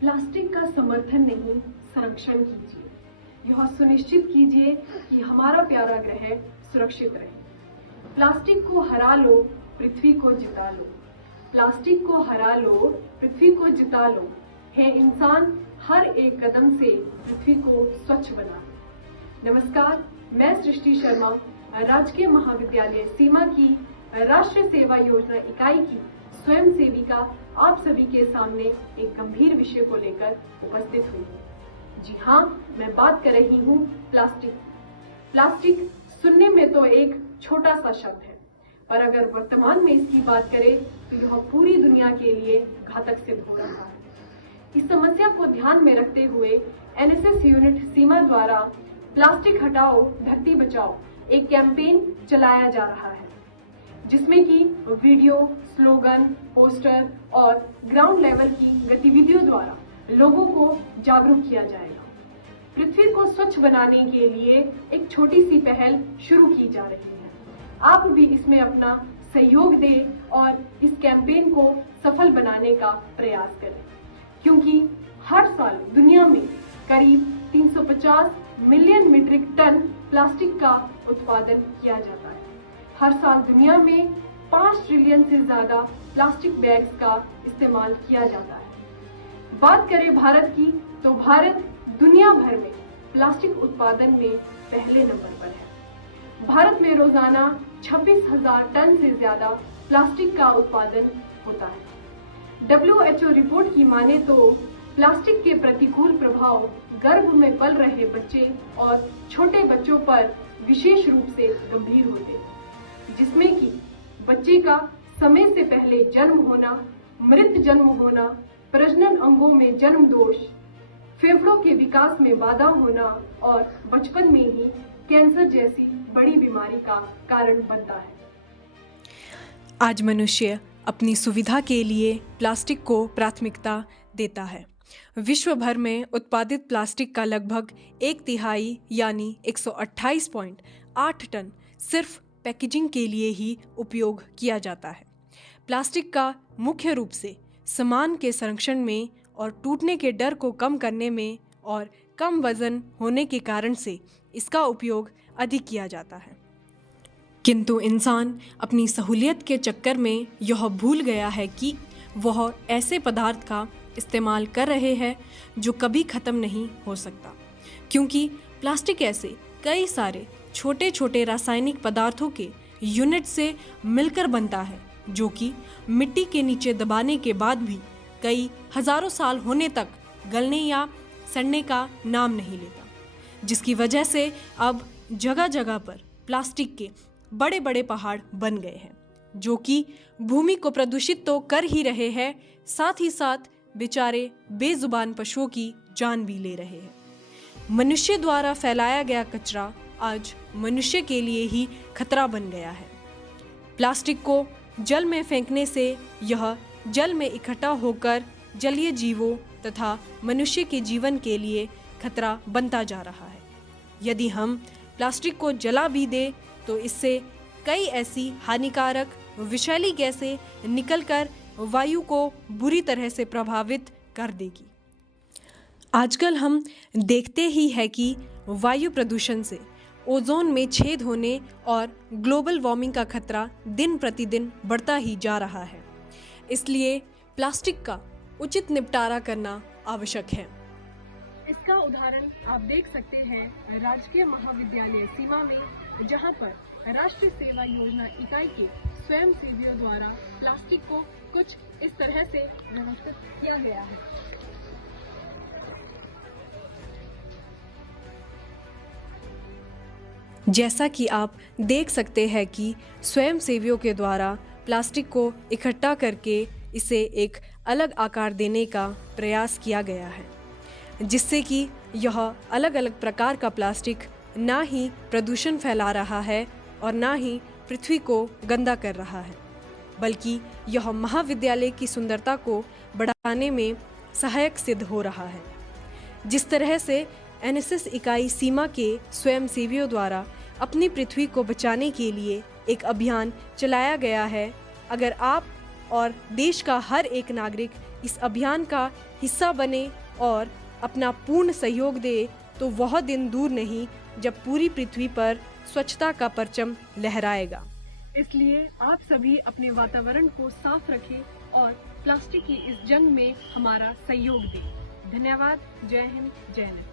Plastic का समर्थन नहीं, संरक्षण कीजिए। यह सुनिश्चित कीजिए कि हमारा प्यारा ग्रह सुरक्षित रहे। प्लास्टिक को हरा लो, पृथ्वी को जिता लो। प्लास्टिक को हरा लो, पृथ्वी को जिता लो। है इंसान, हर एक कदम से पृथ्वी को स्वच्छ बना। नमस्कार, मैं सृष्टि शर्मा, राजकीय महाविद्यालय सीमा की राष्ट्रीय सेवा योजना इकाई की स्वयं सेविका आप सभी के सामने एक गंभीर विषय को लेकर उपस्थित हुई हूँ। जी हाँ, मैं बात कर रही हूँ प्लास्टिक। प्लास्टिक सुनने में तो एक छोटा सा शब्द है, पर अगर वर्तमान में इसकी बात करें तो यह पूरी दुनिया के लिए घातक सिद्ध हो रहा है। इस समस्या को ध्यान में रखते हुए एनएसएस यूनिट सीमा द्वारा प्लास्टिक हटाओ धरती बचाओ एक कैंपेन चलाया जा रहा है, जिसमें कि वीडियो, स्लोगन, पोस्टर और ग्राउंड लेवल की गतिविधियों द्वारा लोगों को जागरूक किया जाएगा। पृथ्वी को स्वच्छ बनाने के लिए एक छोटी सी पहल शुरू की जा रही है। आप भी इसमें अपना सहयोग दें और इस कैंपेन को सफल बनाने का प्रयास करें, क्योंकि हर साल दुनिया में करीब 350 मिलियन मीट्रिक टन प्लास्टिक का उत्पादन किया जाता है। हर साल दुनिया में 5 ट्रिलियन से ज्यादा प्लास्टिक बैग्स का इस्तेमाल किया जाता है। बात करें भारत की, तो भारत दुनिया भर में प्लास्टिक उत्पादन में पहले नंबर पर है। भारत में रोजाना 26,000 टन से ज्यादा प्लास्टिक का उत्पादन होता है। WHO रिपोर्ट की माने तो प्लास्टिक के प्रतिकूल प्रभाव गर्भ में पल रहे बच्चे और छोटे बच्चों पर विशेष रूप से गंभीर होते हैं, जिसमें कि बच्चे का समय से पहले जन्म होना, मृत जन्म होना, प्रजनन अंगों में जन्म दोष, फेफड़ों के विकास में बाधा होना और बचपन में ही कैंसर जैसी बड़ी बीमारी का कारण बनता है। आज मनुष्य अपनी सुविधा के लिए प्लास्टिक को प्राथमिकता देता है। विश्व भर में उत्पादित प्लास्टिक का लगभग 1/3 यानी 128.8 टन सिर्फ पैकेजिंग के लिए ही उपयोग किया जाता है। प्लास्टिक का मुख्य रूप से सामान के संरक्षण में और टूटने के डर को कम करने में और कम वजन होने के कारण से इसका उपयोग अधिक किया जाता है। किंतु इंसान अपनी सहूलियत के चक्कर में यह भूल गया है कि वह ऐसे पदार्थ का इस्तेमाल कर रहे हैं जो कभी ख़त्म नहीं हो सकता, क्योंकि प्लास्टिक ऐसे कई सारे छोटे छोटे रासायनिक पदार्थों के यूनिट से मिलकर बनता है, जो कि मिट्टी के नीचे दबाने के बाद भी कई हजारों साल होने तक गलने या सड़ने का नाम नहीं लेता, जिसकी वजह से अब जगह जगह पर प्लास्टिक के बड़े बड़े पहाड़ बन गए हैं, जो कि भूमि को प्रदूषित तो कर ही रहे हैं, साथ ही साथ बेचारे बेजुबान पशुओं की जान भी ले रहे हैं। मनुष्य द्वारा फैलाया गया कचरा आज मनुष्य के लिए ही खतरा बन गया है। प्लास्टिक को जल में फेंकने से यह जल में इकट्ठा होकर जलीय जीवों तथा मनुष्य के जीवन के लिए खतरा बनता जा रहा है। यदि हम प्लास्टिक को जला भी दें तो इससे कई ऐसी हानिकारक विषैली गैसें निकलकर वायु को बुरी तरह से प्रभावित कर देगी। आजकल हम देखते ही है कि वायु प्रदूषण से ओजोन में छेद होने और ग्लोबल वार्मिंग का खतरा दिन प्रतिदिन बढ़ता ही जा रहा है। इसलिए प्लास्टिक का उचित निपटारा करना आवश्यक है। इसका उदाहरण आप देख सकते हैं राजकीय महाविद्यालय सीमा में, जहां पर राष्ट्रीय सेवा योजना इकाई के स्वयं सेवियों द्वारा प्लास्टिक को कुछ इस तरह से व्यवस्थित किया गया है। जैसा कि आप देख सकते हैं कि स्वयं सेवियों के द्वारा प्लास्टिक को इकट्ठा करके इसे एक अलग आकार देने का प्रयास किया गया है, जिससे कि यह अलग अलग प्रकार का प्लास्टिक ना ही प्रदूषण फैला रहा है और ना ही पृथ्वी को गंदा कर रहा है, बल्कि यह महाविद्यालय की सुंदरता को बढ़ाने में सहायक सिद्ध हो रहा है। जिस तरह से एनएसएस इकाई सीमा के स्वयंसेवियों द्वारा अपनी पृथ्वी को बचाने के लिए एक अभियान चलाया गया है, अगर आप और देश का हर एक नागरिक इस अभियान का हिस्सा बने और अपना पूर्ण सहयोग दे तो वह दिन दूर नहीं जब पूरी पृथ्वी पर स्वच्छता का परचम लहराएगा। इसलिए आप सभी अपने वातावरण को साफ रखें और प्लास्टिक की इस जंग में हमारा सहयोग दें। धन्यवाद। जय हिंद, जय हिंद।